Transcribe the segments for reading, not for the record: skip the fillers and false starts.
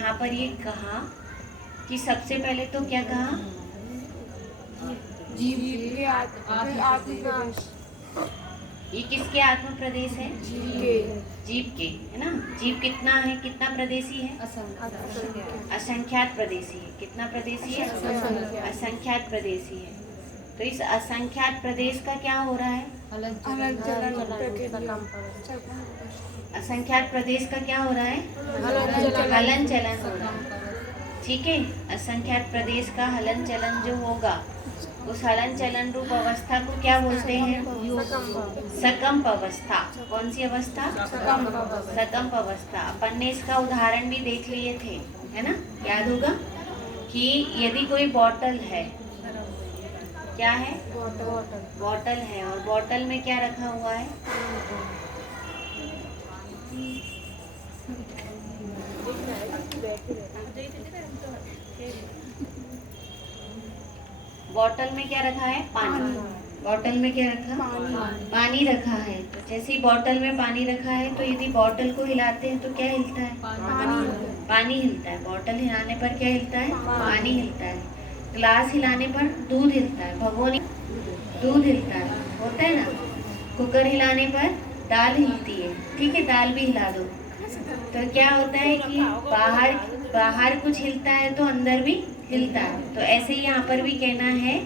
यहाँ पर ये कहा कि सबसे पहले तो क्या कहा, जीव के आत्म ये किसके आत्म प्रदेश है, जीव के, है ना। जीव कितना है, कितना प्रदेशी है, असंख्यात प्रदेशी है। कितना प्रदेशी है, असंख्यात प्रदेशी है। तो इस असंख्यात प्रदेश का क्या हो रहा है, असंख्यात प्रदेश का क्या हो रहा है, हलन चलन हो रहा है। ठीक है, असंख्यात प्रदेश का हलन चलन जो होगा, उस हलन चलन रूप अवस्था को क्या बोलते हैं, सकंप अवस्था। कौन सी अवस्था, सकंप अवस्था। अपन ने इसका उदाहरण भी देख लिए थे, है ना, याद होगा कि यदि कोई बॉटल है, क्या है, बॉटल है, और बॉटल में क्या रखा हुआ है, बॉटल में क्या रखा है, पानी। बॉटल में क्या रखा, पानी रखा है। तो जैसे ही बॉटल में पानी रखा है, तो यदि बॉटल को हिलाते हैं तो क्या हिलता है, पानी हिलता है। बॉटल हिलाने पर क्या हिलता है, पानी हिलता है। ग्लास हिलाने पर दूध हिलता है, भगोनी दूध हिलता है, होता है ना। कुकर हिलाने पर दाल हिलती है, ठीक है, दाल भी हिला दो तो क्या होता है कि बाहर कुछ हिलता है तो अंदर भी हिलता है। तो ऐसे ही यहाँ पर भी कहना है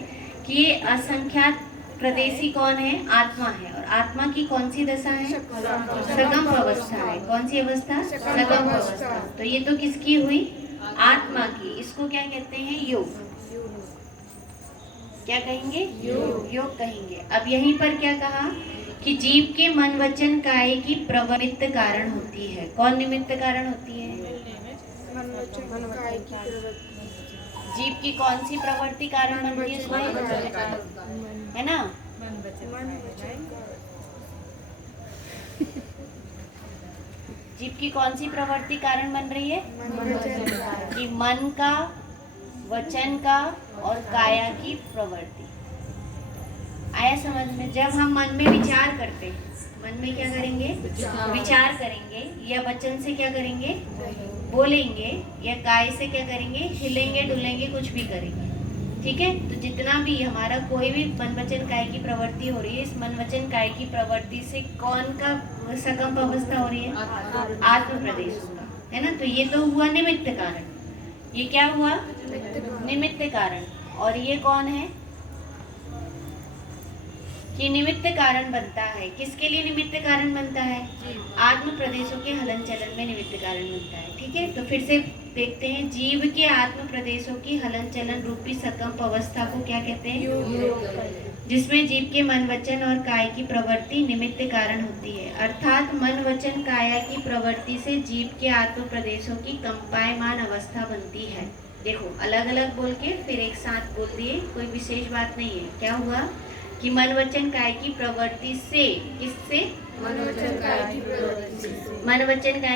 कि ये असंख्यात प्रदेशी कौन है, आत्मा है। और आत्मा की कौन सी दशा है, सकंप अवस्था है। कौन सी अवस्था, सकंप अवस्था। तो ये तो किसकी हुई, आत्मा की। इसको क्या कहते हैं, योग। क्या कहेंगे, योग कहेंगे। अब यहीं पर क्या कहा कि जीव के मन वचन काया की प्रवृत्त कारण होती है। कौन निमित्त कारण होती है, जीव की कौन सी प्रवृत्ति कारण बनती है इसमें, है ना। जीव की कौन सी प्रवृत्ति कारण बन रही है, कि मन का, वचन का और काया की प्रवृत्ति। आया समझ में। जब हम मन में विचार करते हैं, मन में क्या करेंगे, विचार करेंगे, या वचन से क्या करेंगे, बोलेंगे, या काय से क्या करेंगे, हिलेंगे डुलेंगे, कुछ भी करेंगे, ठीक है। तो जितना भी हमारा कोई भी मन वचन काय की प्रवृत्ति हो रही है, इस मन वचन काय की प्रवृत्ति से कौन का सकंप अवस्था हो रही है, आत्म प्रदेश का, है ना। तो ये तो हुआ निमित्त कारण। ये क्या हुआ, निमित्त कारण। और ये कौन है, कि निमित्त कारण बनता है। किसके लिए निमित्त कारण बनता है, आत्म प्रदेशों के हलन चलन में निमित्त कारण बनता है, ठीक है। तो फिर से देखते हैं, जीव के आत्म प्रदेशों की हलन चलन रूपी सकंप अवस्था को क्या कहते हैं, जिसमें जीव के मन वचन और काय की प्रवृत्ति निमित्त कारण होती है। अर्थात मन वचन काया की प्रवृत्ति से जीव के आत्म प्रदेशों की कंपायमान अवस्था बनती है। देखो, अलग अलग बोल के फिर एक साथ बोल दिए, कोई विशेष बात नहीं है। क्या हुआ कि मन वचन काय की प्रवृत्ति से, किससे, मन वचन काय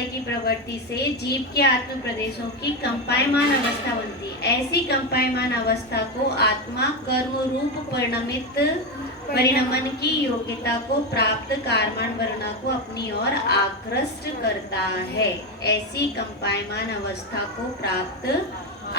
की प्रवृत्ति से जीव के आत्म प्रदेशों की कंपायमान अवस्था बनती है। ऐसी कंपायमान अवस्था को आत्मा कर्म रूप परिणमन की योग्यता को प्राप्त कार्मण वर्णा को अपनी ओर आकृष्ट करता है। ऐसी कंपायमान अवस्था को प्राप्त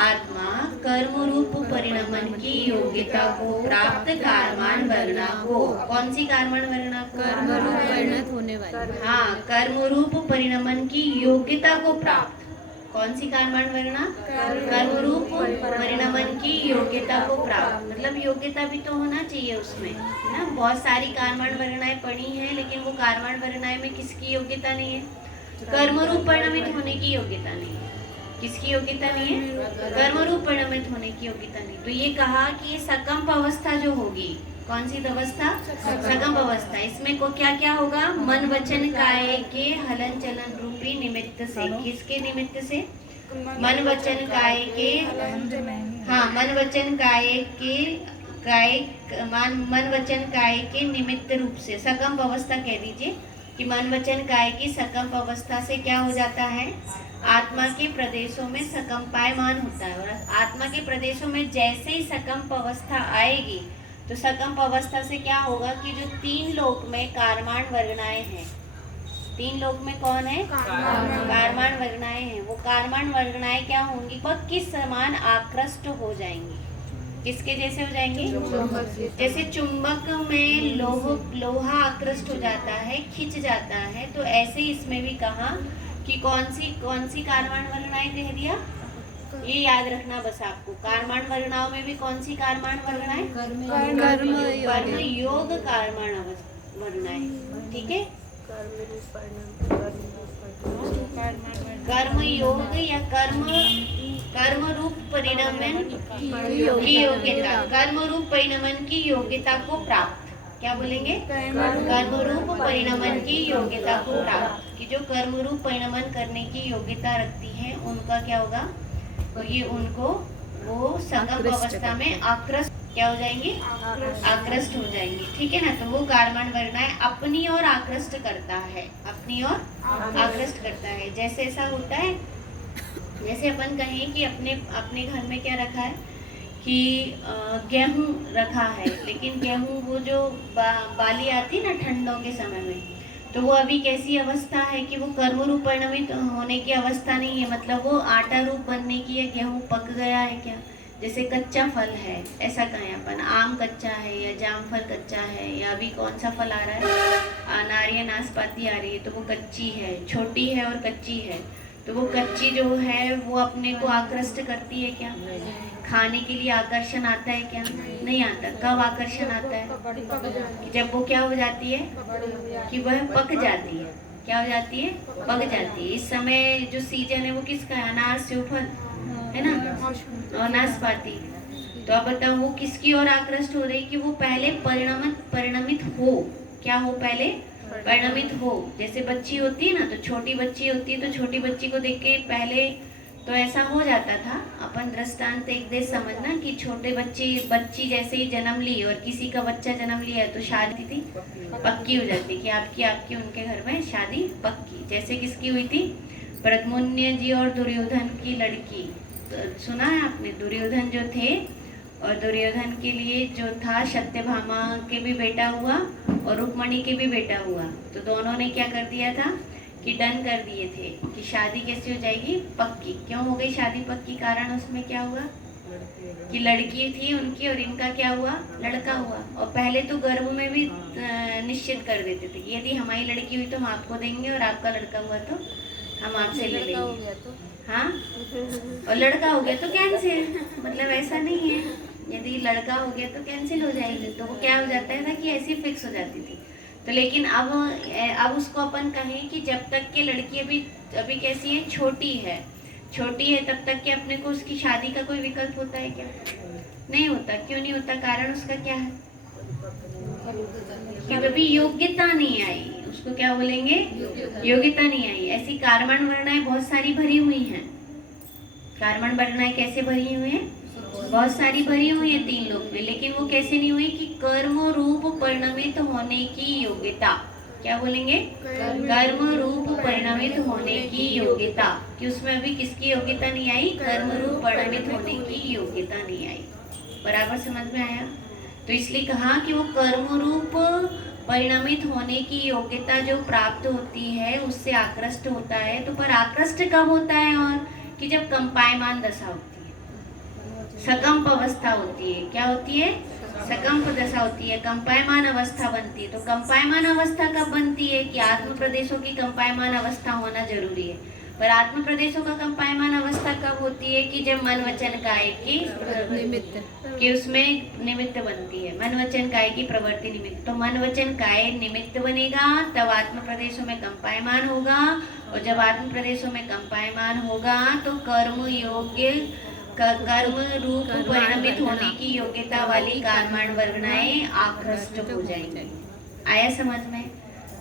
आत्मा कर्म रूप परिणमन की योग्यता को प्राप्त कार्मण वर्णा को, कौन सी कार्मण वर्णा को, कर्म रूप परिणत होने वाली, हाँ, कर्म रूप परिणमन की योग्यता को प्राप्त, कौन सी कार्मण वर्णा, कर्म रूप परिणमन की योग्यता को प्राप्त। मतलब योग्यता भी तो होना चाहिए उसमें, है ना। बहुत सारी कार्मण वर्णाएं पढ़ी हैं, लेकिन वो कार्मण वर्णाएं में किसकी योग्यता नहीं है, कर्म रूप परिणमित होने की योग्यता नहीं है। किसकी योग्यता नहीं है, कर्म रूप परिणमित होने की योग्यता नहीं। तो ये कहा कि ये सकंप अवस्था जो होगी, कौन सी अवस्था, सकंप अवस्था, इसमें को क्या क्या होगा, मन वचन काय के हलन चलन रूपी निमित्त से। किसके निमित्त से, मन वचन काय के, हाँ, मन वचन काय के निमित्त रूप से, सकंप अवस्था कह दीजिए कि मन वचन काय की सकंप अवस्था से क्या हो जाता है, आत्मा के प्रदेशों में सकंपायमान होता है। और आत्मा के प्रदेशों में जैसे ही सकंप अवस्था आएगी, तो सकंप अवस्था से क्या होगा कि जो तीन लोक में कार्माण वर्णाएं हैं, तीन लोक में कौन है? कारमान वर्गनाएं हैं। वो कारमान वर्गनाएं क्या होंगी? वह किस समान आकृष्ट हो जाएंगी? किसके जैसे हो जाएंगे? जैसे चुंबक में लोहा आकृष्ट हो जाता है, खिंच जाता है, तो ऐसे इसमें भी कहा कि कौन सी कारमान वर्गनाएं कह दिया? ये याद रखना बस आपको। कारमान वर्गनाओं में भी कौन सी कारमान वर्गनाएं? कर्म योग कारमान वर्गनाएं। ठीक है, कर्म योग या कर्म रूप परिणमन की योग्यता, कर्म रूप परिणमन की योग्यता को प्राप्त, क्या बोलेंगे? कर्म रूप परिणमन की योग्यता को प्राप्त, कि जो कर्म रूप परिणमन करने की योग्यता रखती है उनका क्या होगा? तो ये उनको वो संगम अवस्था में आकृष्ट क्या हो जाएंगे? आकृष्ट हो जाएंगे। ठीक है ना। तो वो कारमान वर्गनाएं अपनी ओर आकृष्ट करता है, अपनी ओर आकृष्ट करता है। जैसे ऐसा होता है, जैसे अपन कहें कि अपने घर में क्या रखा है कि गेहूं रखा है, लेकिन गेहूं वो जो बाली आती ना ठंडों के समय में, तो वो अभी कैसी अवस्था है कि वो कर्म रूप परिणमित होने की अवस्था नहीं है, मतलब वो आटा रूप बनने की है। गेहूं पक गया है क्या? जैसे कच्चा फल है, ऐसा कहें अपन, आम कच्चा है या जामफल कच्चा है, या अभी कौन सा फल आ रहा है, अनार या नाशपाती आ रही है, तो वो कच्ची है, छोटी है और कच्ची है। तो वो कच्ची जो है वो अपने को आकृष्ट करती है क्या? खाने के लिए आकर्षण आता है क्या? नहीं आता। कब आकर्षण आता है? कि जब वो क्या हो जाती है कि वह पक जाती है। क्या हो जाती है? पक जाती है। इस समय जो सीजन है वो किसका है? अनार, सेवफल है ना, और नाशपाती। तो अब बताओ वो किसकी ओर आकृष्ट हो रही? कि वो पहले परिणमित हो। क्या हो? पहले परिणमित हो। जैसे बच्ची होती है ना, तो छोटी बच्ची होती है, तो छोटी बच्ची को देख के पहले तो ऐसा हो जाता था। अपन दृष्टांत एक दे समझना कि छोटे बच्ची जैसे ही जन्म ली और किसी का बच्चा जन्म लिया तो शादी थी पक्की हो जाती कि आपकी उनके घर में शादी पक्की। जैसे किसकी हुई थी? प्रद्युम्न जी और दुर्योधन की लड़की। तो सुना है आपने? दुर्योधन जो थे, और दुर्योधन के लिए जो था सत्यभामा के भी बेटा हुआ और रुक्मणी के भी बेटा हुआ। तो दोनों ने क्या कर दिया था कि डन कर दिए थे कि शादी कैसी हो जाएगी? पक्की। क्यों हो गई शादी पक्की? कारण उसमें क्या हुआ कि लड़की थी उनकी और इनका क्या हुआ? लड़का हुआ। और पहले तो गर्भ में भी निश्चित कर देते थे कि यदि हमारी लड़की हुई तो हम आपको देंगे, और आपका लड़का हुआ तो हम आपसे ले लेंगे। हाँ, और लड़का हो गया तो कैंसिल, मतलब ऐसा नहीं है। यदि लड़का हो गया तो कैंसिल हो जाएगी। तो वो क्या हो जाता है ना कि ऐसी फिक्स हो जाती थी। तो लेकिन अब उसको अपन कहें कि जब तक के लड़की अभी कैसी है? छोटी है, तब तक के अपने को उसकी शादी का कोई विकल्प होता है क्या? नहीं होता। क्यों नहीं होता? कारण उसका क्या है? क्योंकि अभी योग्यता नहीं आई। उसको क्या बोलेंगे? योग्यता नहीं आई। ऐसी कारमान वर्णाएं बहुत सारी भरी हुई हैं। कारमान वर्णाएं कैसे भरी हुई हैं? बहुत सारी भरी हुई है तीन लोक में, लेकिन वो कैसे नहीं हुई कि कर्म रूप परिणमित होने की योग्यता। क्या बोलेंगे? कर्म रूप परिणमित होने की योग्यता, कि उसमें अभी किसकी योग्यता नहीं आई? कर्म रूप परिणमित होने की योग्यता नहीं आई। बराबर समझ में आया? तो इसलिए कहा कि वो कर्म रूप परिणमित होने की योग्यता जो प्राप्त होती है उससे आकृष्ट होता है। तो पर आकृष्ट कब होता है? और कि जब कंपायमान दशा होती है, सकंप अवस्था होती है। क्या होती है? सकंप दशा होती है, कंपायमान अवस्था बनती है। तो कंपायमान अवस्था कब बनती है? कि आत्म प्रदेशों की कंपायमान अवस्था होना जरूरी है। पर आत्म प्रदेशों का कंपायमान अवस्था कब होती है? कि जब मन वचन काय की निमित्त, कि उसमें निमित्त बनती है। मन वचन काय की प्रवृत्ति निमित्त। तो मन वचन काय निमित्त बनेगा तब आत्म प्रदेशों में कंपायमान होगा, और जब आत्म प्रदेशों में कंपायमान होगा तो कर्म रूप परिणमित होने की योग्यता वाली कारमान वर्गनाएं आकृष्ट हो जाएंगी। आया समझ में?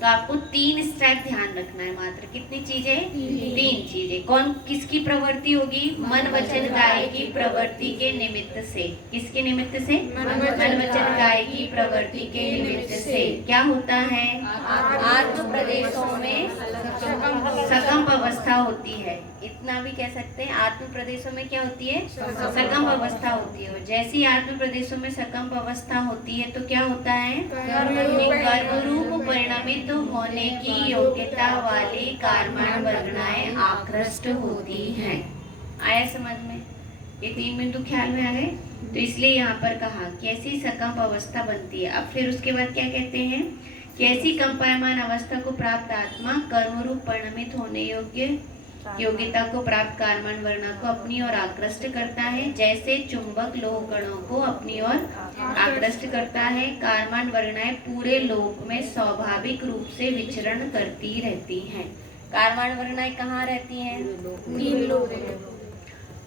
तो आपको 3 स्टेप ध्यान रखना है मात्र। कितनी चीजें? 3 चीजें। कौन किसकी प्रवृत्ति होगी? मन वचन काय की प्रवृत्ति के निमित्त से। किसके निमित्त से? मन वचन काय की प्रवृत्ति के निमित्त से। क्या होता है? आत्म प्रदेशों में सकंप अवस्था होती है, इतना भी कह सकते हैं। आत्म प्रदेशों में क्या होती है? सकम अवस्था होती है। जैसी आत्म प्रदेशों में सकम अवस्था होती है तो क्या होता है? कर्मरूप परिणमित होने की योग्यता वाली कार्माण वर्गणाएं आकृष्ट होती हैं। आया समझ में? ये 3 बिंदु ख्याल में आ गए। तो इसलिए यहाँ पर कहा कैसी सकम अवस्था बनती है। अब फिर उसके बाद क्या कहते हैं? कैसी कंपायमान अवस्था को प्राप्त आत्मा कर्म रूप परिणमित होने योग्यता को प्राप्त कार्माण वर्णा को अपनी ओर आकृष्ट करता है, जैसे चुंबक लोह कणों को अपनी ओर आकृष्ट करता है। कार्माण वर्णाएं पूरे लोक में स्वाभाविक रूप से विचरण करती रहती हैं। कार्माण वर्णाएं कहाँ रहती हैं? 3 लोग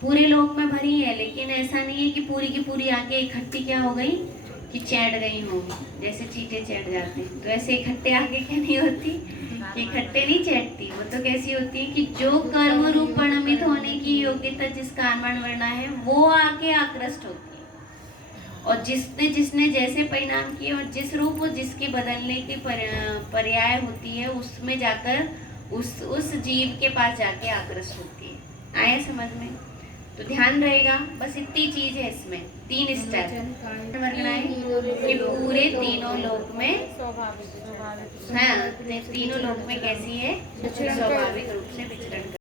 पूरे लोक में भरी है, लेकिन ऐसा नहीं है कि पूरी की पूरी आके इकट्ठी क्या हो गई कि चैट गई हो, जैसे चींटे चैट जाते हैं। तो ऐसे इकट्ठे आके क्या नहीं होती कि इकट्ठे नहीं चैटती। वो तो कैसी होती है कि जो कर्म रूप परिणमित होने की योग्यता जिस कार्माण वर्णा है वो आके आकृष्ट होती है, और जिसने जैसे परिणाम किए और जिस रूप और जिसके बदलने की पर्याय होती है उसमें जाकर उस जीव के पास जाके आकृष्ट होती है। आया समझ में? तो ध्यान रहेगा, बस इतनी चीज है इसमें, 3 स्टेप कि पूरे तीनों लोक में स्वाभाविक हाँ, तीनों लोक में कैसी है? स्वाभाविक रूप से विचरण